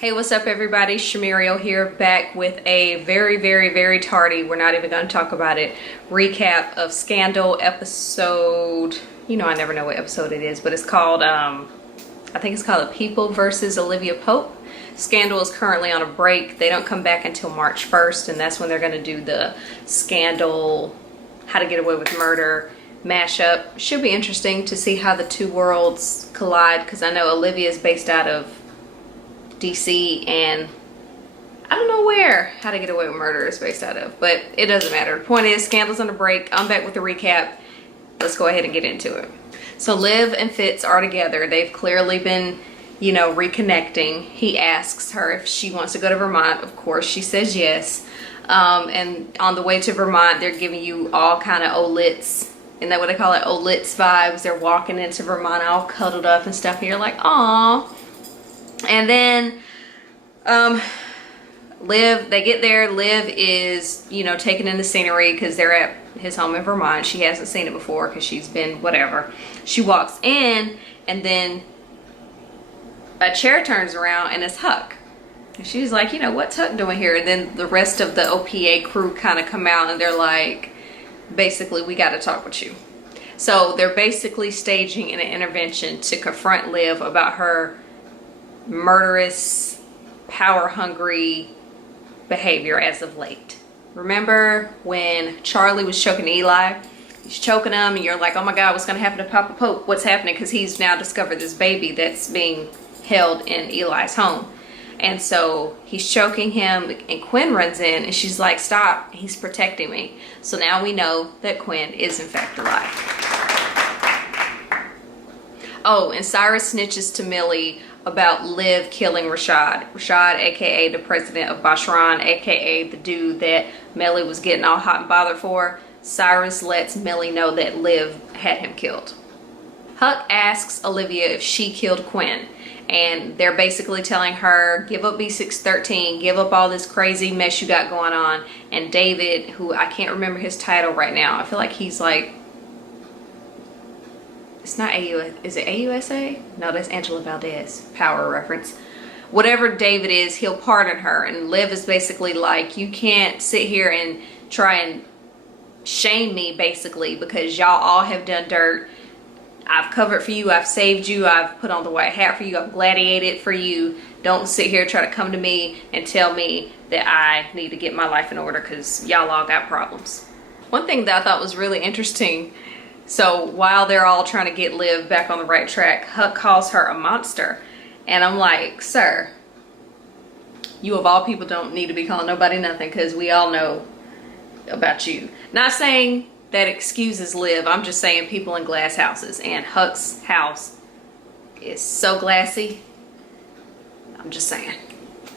Hey, what's up everybody? Shamirio here, back with a very tardy, we're not even going to talk about it, recap of Scandal episode, I never know what episode it is, but it's called, I think it's called People versus Olivia Pope. Scandal is currently on a break. They don't come back until March 1st, and that's when they're going to do the Scandal, How to Get Away with Murder mashup. Should be interesting to see how the two worlds collide, because I know Olivia is based out of DC and I don't know where How to Get Away with Murder is based out of, but it doesn't matter. The point is, Scandal's on a break. I'm back with the recap. Let's go ahead and get into it. So Liv and Fitz are together. They've clearly been, reconnecting. He asks her if she wants to go to Vermont. Of course, she says yes. And on the way to Vermont, they're giving you all kind of Olitz. Isn't that what they call it? Olitz vibes. They're walking into Vermont all cuddled up and stuff. And you're like, aw. And then Liv, they get there. Liv is, taking in the scenery because they're at his home in Vermont. She hasn't seen it before because she's been whatever. She walks in and then a chair turns around and it's Huck. And she's like, what's Huck doing here? And then the rest of the OPA crew kind of come out and they're like, basically, we got to talk with you. So they're basically staging an intervention to confront Liv about her murderous, power-hungry behavior as of late. Remember when Charlie was choking Eli? He's choking him and you're like, oh my God, what's going to happen to Papa Pope? What's happening? Because he's now discovered this baby that's being held in Eli's home. And so he's choking him and Quinn runs in and she's like, stop, he's protecting me. So now we know that Quinn is in fact alive. Oh, and Cyrus snitches to Millie about Liv killing Rashad. Rashad, aka the president of Bashran, aka the dude that Millie was getting all hot and bothered for. Cyrus lets Millie know that Liv had him killed. Huck asks Olivia if she killed Quinn. And they're basically telling her, give up B613, give up all this crazy mess you got going on. And David, who I can't remember his title right now, I feel like he's like, it's not AUS, is it AUSA? No, that's Angela Valdez, power reference. Whatever David is, he'll pardon her. And Liv is basically like, you can't sit here and try and shame me, basically, because y'all all have done dirt. I've covered for you, I've saved you, I've put on the white hat for you, I've gladiated for you. Don't sit here and try to come to me and tell me that I need to get my life in order because y'all all got problems. One thing that I thought was really interesting, so while they're all trying to get Liv back on the right track, Huck calls her a monster. And I'm like, sir, you of all people don't need to be calling nobody nothing because we all know about you. Not saying that excuses Liv, I'm just saying people in glass houses, and Huck's house is so glassy. I'm just saying.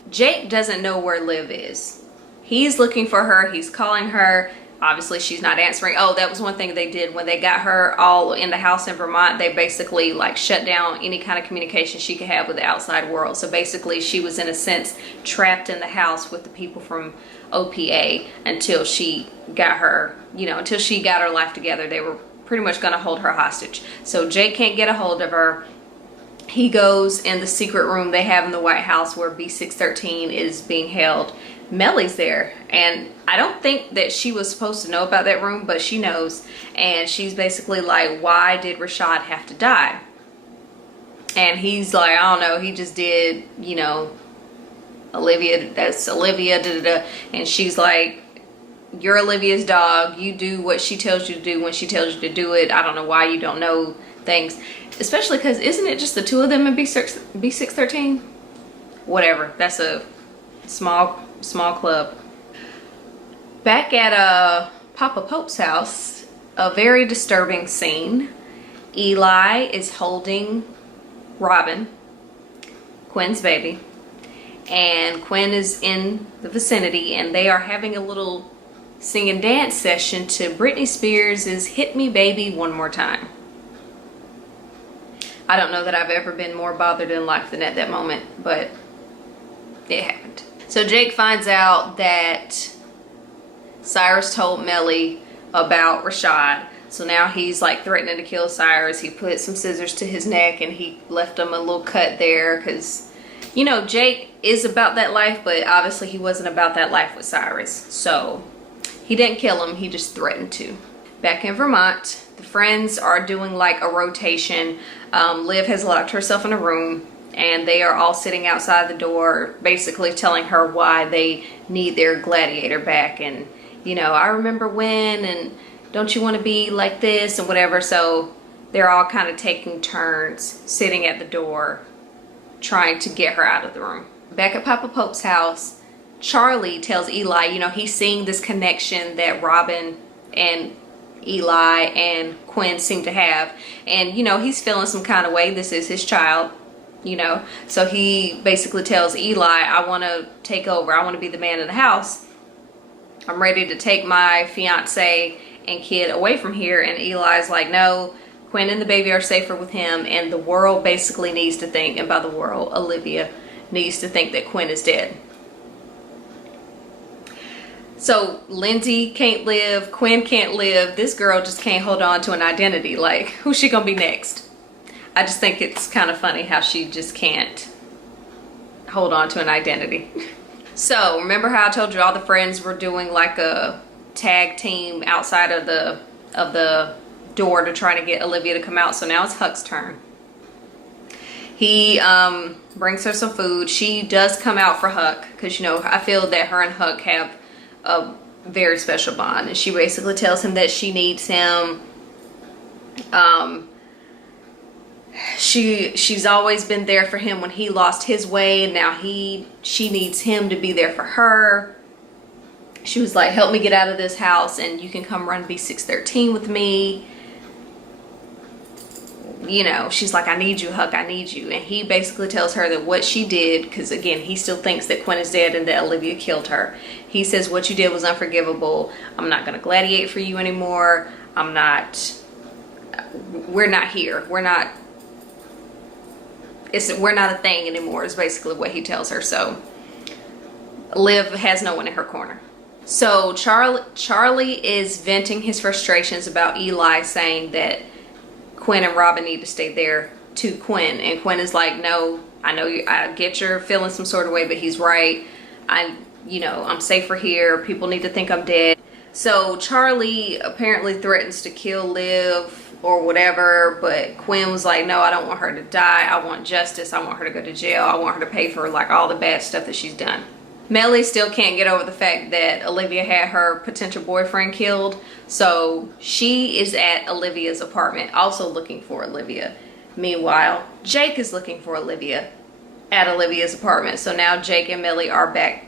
Jake doesn't know where Liv is. He's looking for her, he's calling her. Obviously she's not answering. Oh, that was one thing they did when they got her all in the house in Vermont. They basically like shut down any kind of communication she could have with the outside world. So basically she was in a sense trapped in the house with the people from OPA until she got her, until she got her life together. They were pretty much going to hold her hostage. So Jake can't get a hold of her. He goes in the secret room they have in the White House where B613 is being held. Mellie's there, and I don't think that she was supposed to know about that room, but she knows, and she's basically like, why did Rashad have to die? And he's like, I don't know, he just did, Olivia, that's Olivia, da-da-da. And she's like, you're Olivia's dog, you do what she tells you to do when she tells you to do it. I don't know why you don't know things, especially because isn't it just the two of them in B613? Whatever, that's a small club. Back at Papa Pope's house, a very disturbing scene. Eli is holding Robin, Quinn's baby, and Quinn is in the vicinity and they are having a little sing and dance session to Britney Spears' Hit Me Baby One More Time. I don't know that I've ever been more bothered in life than at that moment, but it happened. So Jake finds out that Cyrus told Mellie about Rashad. So now he's like threatening to kill Cyrus. He put some scissors to his neck and he left him a little cut there because, you know, Jake is about that life, but obviously he wasn't about that life with Cyrus. So he didn't kill him, he just threatened to. Back in Vermont, the friends are doing like a rotation. Liv has locked herself in a room, and they are all sitting outside the door, basically telling her why they need their gladiator back. And, you know, I remember when, and don't you want to be like this and whatever. So they're all kind of taking turns sitting at the door, trying to get her out of the room. Back at Papa Pope's house, Charlie tells Eli, you know, he's seeing this connection that Robin and Eli and Quinn seem to have. And, you know, he's feeling some kind of way. This is his child. You know, so he basically tells Eli, I want to take over. I want to be the man of the house. I'm ready to take my fiance and kid away from here. And Eli's like, no, Quinn and the baby are safer with him. And the world basically needs to think, and by the world, Olivia needs to think that Quinn is dead. So Lindsay can't live. Quinn can't live. This girl just can't hold on to an identity. Like, who's she going to be next? I just think it's kind of funny how she just can't hold on to an identity. So remember how I told you all the friends were doing like a tag team outside of the door to try to get Olivia to come out. So now it's Huck's turn. He brings her some food. She does come out for Huck because, you know, I feel that her and Huck have a very special bond. And she basically tells him that she needs him. She's always been there for him when he lost his way, and now she needs him to be there for her. She was like, help me get out of this house and you can come run B613 with me. You know, she's like, I need you, Huck, I need you. And he basically tells her that what she did, because again, he still thinks that Quinn is dead and that Olivia killed her. He says, what you did was unforgivable. I'm not going to gladiate for you anymore. We're not here. We're not a thing anymore, is basically what he tells her. So Liv has no one in her corner. So Charlie is venting his frustrations about Eli, saying that Quinn and Robin need to stay there to Quinn. And Quinn is like, no, I know you, I get you're feeling some sort of way, but he's right. I'm safer here. People need to think I'm dead. So Charlie apparently threatens to kill Liv or whatever, but Quinn was like, no, I don't want her to die. I want justice. I want her to go to jail. I want her to pay for like all the bad stuff that she's done. Mellie still can't get over the fact that Olivia had her potential boyfriend killed. So she is at Olivia's apartment also looking for Olivia. Meanwhile, Jake is looking for Olivia at Olivia's apartment. So now Jake and Mellie are back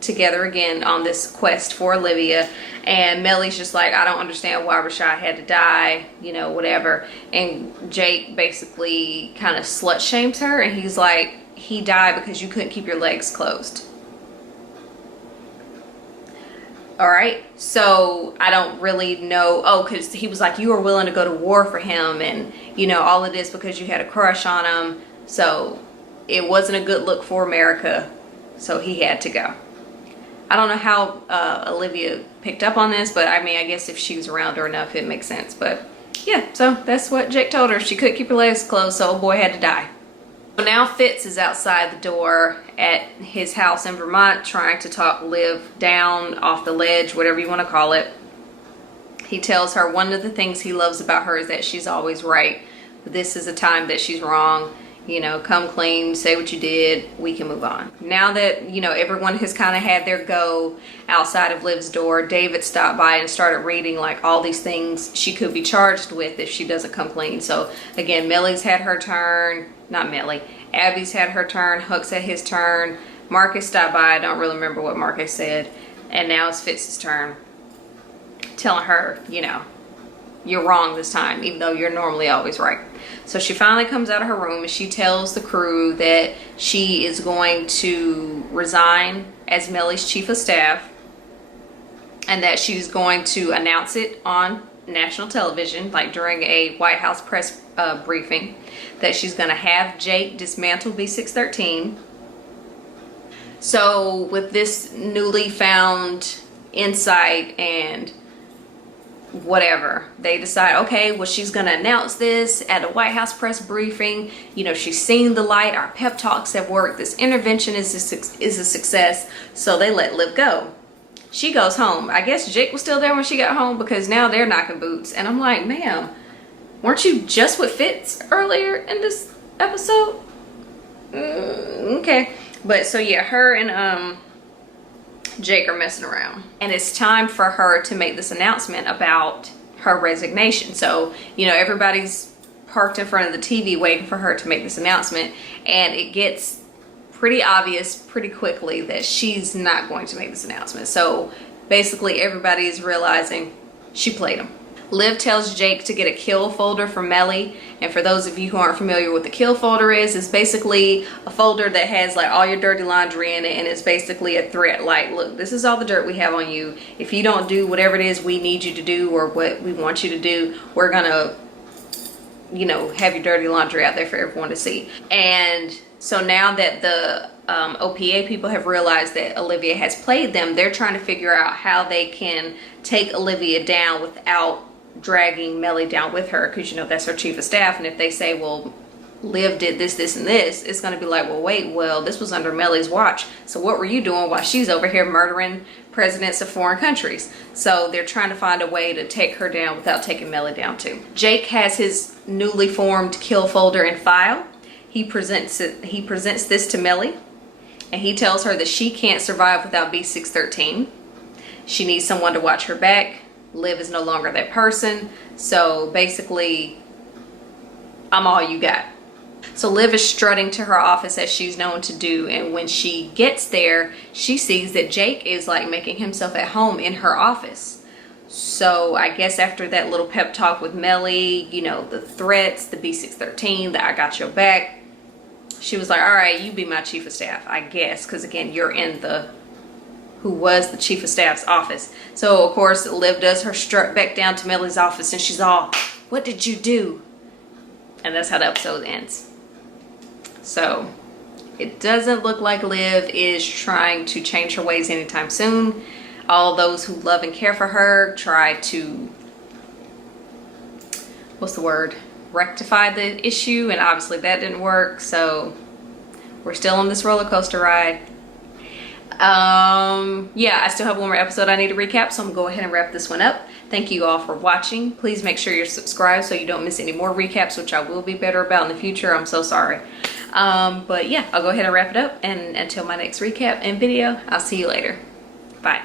together again on this quest for Olivia, and Mellie's just like, I don't understand why Rashad had to die, you know, whatever. And Jake basically kind of slut shames her, and he's like, he died because you couldn't keep your legs closed. All right, so I don't really know. Oh, because he was like, you were willing to go to war for him, and you know, all of this because you had a crush on him. So it wasn't a good look for America, so he had to go. I don't know how Olivia picked up on this, but I mean, I guess if she was around her enough, it makes sense. But yeah, so that's what Jake told her. She couldn't keep her legs closed, so old boy had to die. So now Fitz is outside the door at his house in Vermont trying to talk Liv down off the ledge, whatever you want to call it. He tells her one of the things he loves about her is that she's always right. But this is a time that she's wrong. You know, come clean, say what you did, we can move on. Now that, you know, everyone has kind of had their go outside of Liv's door, David stopped by and started reading like all these things she could be charged with if she doesn't come clean. So again, Mellie's had her turn, not Mellie, Abby's had her turn, Huck's had his turn, Marcus stopped by, I don't really remember what Marcus said, and now it's Fitz's turn, telling her, you know, you're wrong this time, even though you're normally always right. So she finally comes out of her room and she tells the crew that she is going to resign as Mellie's chief of staff, and that she's going to announce it on national television, like during a White House press briefing, that she's going to have Jake dismantle B613. So with this newly found insight and whatever. They decide, okay, well, she's going to announce this at a White House press briefing. You know, she's seen the light. Our pep talks have worked. This intervention is a success. So they let Liv go. She goes home. I guess Jake was still there when she got home, because now they're knocking boots. And I'm like, ma'am, weren't you just with Fitz earlier in this episode? Okay. But so yeah, her and Jake are messing around, and it's time for her to make this announcement about her resignation. So, you know, everybody's parked in front of the TV waiting for her to make this announcement, and it gets pretty obvious pretty quickly that she's not going to make this announcement. So basically everybody's realizing she played him. Liv tells Jake to get a kill folder for Melly. And for those of you who aren't familiar with the kill folder is, it's basically a folder that has like all your dirty laundry in it, and it's basically a threat like, look, this is all the dirt we have on you. If you don't do whatever it is we need you to do or what we want you to do, we're gonna, you know, have your dirty laundry out there for everyone to see. And so now that the OPA people have realized that Olivia has played them, they're trying to figure out how they can take Olivia down without dragging Melly down with her, because you know that's her chief of staff. And if they say, well, Liv did this, this, and this, it's going to be like, well, wait, well, this was under Melly's watch, so what were you doing while she's over here murdering presidents of foreign countries? So they're trying to find a way to take her down without taking Melly down too. Jake has his newly formed kill folder and file. He presents this to Melly, and he tells her that she can't survive without B613. She needs someone to watch her back. Liv is no longer that person. So basically, I'm all you got. So Liv is strutting to her office as she's known to do, and when she gets there, she sees that Jake is like making himself at home in her office. So I guess after that little pep talk with Melly, you know, the threats, the B613, the I got your back, she was like, all right, you be my chief of staff, I guess, because again, you're in the who was the chief of staff's office. So of course Liv does her strut back down to Melly's office, and she's all, what did you do? And that's how the episode ends. So it doesn't look like Liv is trying to change her ways anytime soon. All those who love and care for her try to, what's the word, rectify the issue, and obviously that didn't work. So we're still on this roller coaster ride. Yeah, I still have one more episode I need to recap, so I'm gonna go ahead and wrap this one up. Thank you all for watching. Please make sure you're subscribed so you don't miss any more recaps, which I will be better about in the future. I'm so sorry. But yeah, I'll go ahead and wrap it up, and until my next recap and video, I'll see you later. Bye.